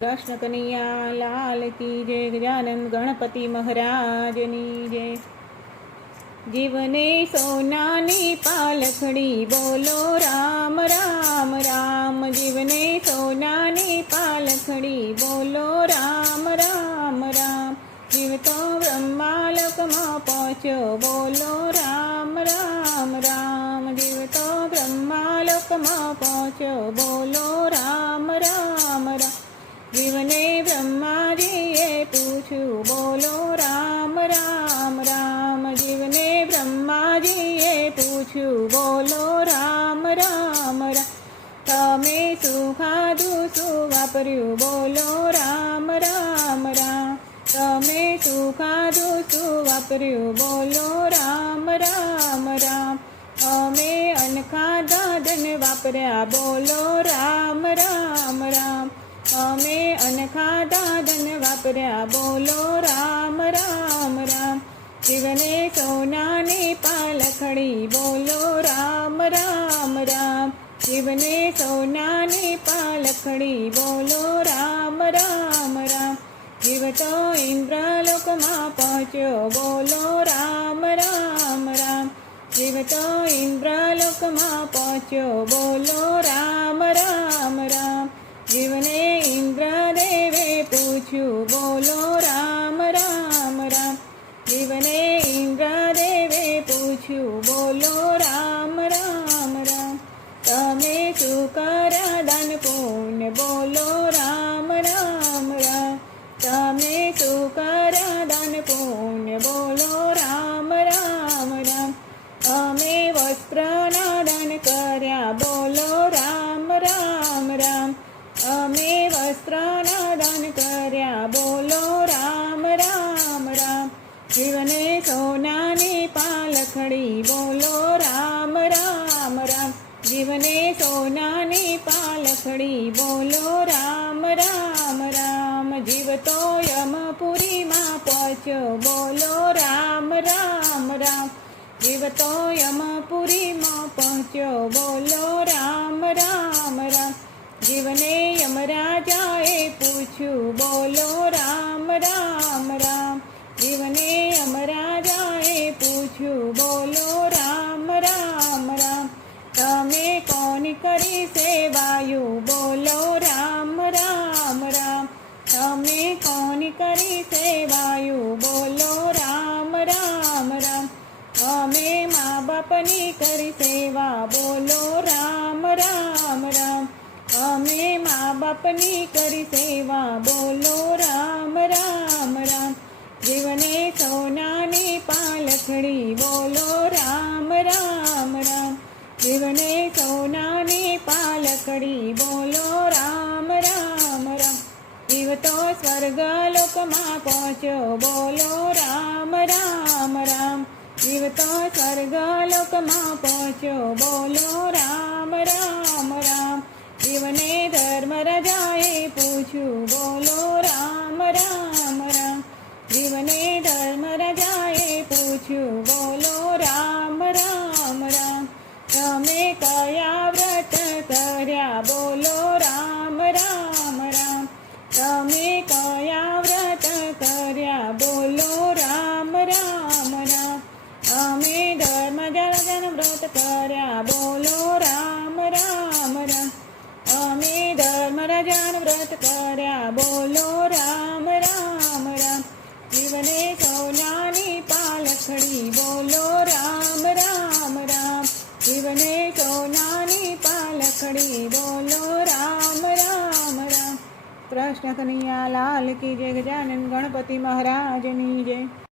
કૃષ્ણ કનૈયા લાલ કી જય, ગજાનંદ ગણપતિ મહારાજની જય। જીવને સોનાની પાલખડી, બોલો રામ રામ રામ। જીવને સોનાની પાલખડી, બોલો રામ રામ રામ। જીવતો બ્રહ્માલોકમાં પહોંચ્યો, બોલો રામ રામ રામ। જીવતો બ્રહ્માલોકમાં પહોંચ્યો, બોલો રામ રામ રામ। જીવને બ્રહ્માજીએ પૂછ્યું, બોલો રામ રામ રામ। જીવને બ્રહ્માજીએ પૂછ્યું, બોલો રામ રામ રામ। તમે શું ખાધું, શું વાપર્યું, બોલો રામ રામ રામ। તમે શું ખાધું, શું વાપર્યું, બોલો રામ રામ રામ। અમે અન્ન ખાધા, ધન વાપર્યા, બોલો રામ રામ રામ। અમે અન્ન ખાધા, ધન વાપર્યા, બોલો રામ રામ રામ। જીવને સોનાની પાલખડી, બોલો રામ રામ રામ। જીવને સોનાની પાલખડી, બોલો રામ રામ રામ। જીવતો ઇન્દ્રલોકમાં પહોંચ્યો, બોલો રામ રામ રામ। જીવતો ઇન્દ્રલોકમાં પહોંચ્યો, બોલો રામ રામ રામ। જીવને ઇન્દ્રદેવે પૂછ્યું, બોલો રામ રામ રામ। જીવને ઇન્દ્રદેવે પૂછ્યું, બોલો રામ રામ રામ। તમે શું કર્યા દાન પુણ્ય, બોલો રામ રામ રામ। તમે શું કર્યા દાન પુણ્ય, બોલો રામ રામ રામ। અમે વસ્ત્રના દાન કર્યા, બોલો રામ રામ રામ। અમે વસ્ત્રના દાન કર્યા, બોલો રામ રામ રામ। જીવને સોનાની પાલખડી, બોલો રામ રામ રામ। જીવને સોનાની પાલખડી, બોલો રામ રામ રામ। જીવતો યમપુરીમાં પહોંચ્યો, બોલો રામ રામ રામ। જીવતો યમપુરીમાં પહોંચ્યો, બોલો રામ રામ રામ। જીવને યમરાજાએ પૂછ્યું, બોલો રામ રામ રામ। જીવને યમરાજાએ પૂછ્યું, બોલો રામ રામ રામ। તમે કોની કરી સેવાયું, બોલો રામ રામ રામ। તમે કોની કરી સેવાયું, બોલો રામ રામ રામ। અમે મા બાપની કરી સેવા, બોલો રામ રામ રામ। અમે મા બાપની કરી સેવા, બોલો રામ રામ રામ। જીવને સોનાની પાલખડી, બોલો રામ રામ રામ। જીવને સોનાની પાલખડી, બોલો રામ રામ રામ। જીવતો સ્વર્ગલોકમાં પહોંચ્યો, બોલો રામ રામ રામ। જીવતો સ્વર્ગલોકમાં પહોંચ્યો, બોલો રામ રામ રામ। જીવને ધર્મરાજાએ પૂછ્યું, બોલો રામ રામ રામ। જીવને ધર્મરાજાએ પૂછ્યું, બોલો રામ રામ રામ। તમે કયા વ્રત કર્યા, બોલો રામ રામ રામ। તમે કયા વ્રત કર્યા, બોલો રામ રામ રામ। અમે ધર્મરાજાના વ્રત કર્યા, બોલો રામ રામ રામ। અમે ધર્મરાજાના વ્રત કર્યા, બોલો રામ રામ રામ। જીવને સોનાની પાલખડી, બોલો રામ રામ રામ। જીવને સોનાની પાલખડી, બોલો રામ રામ રામ। કૃષ્ણ કનૈયા લાલ કી જય, ગજાનંદ ગણપતિ મહારાજની જય।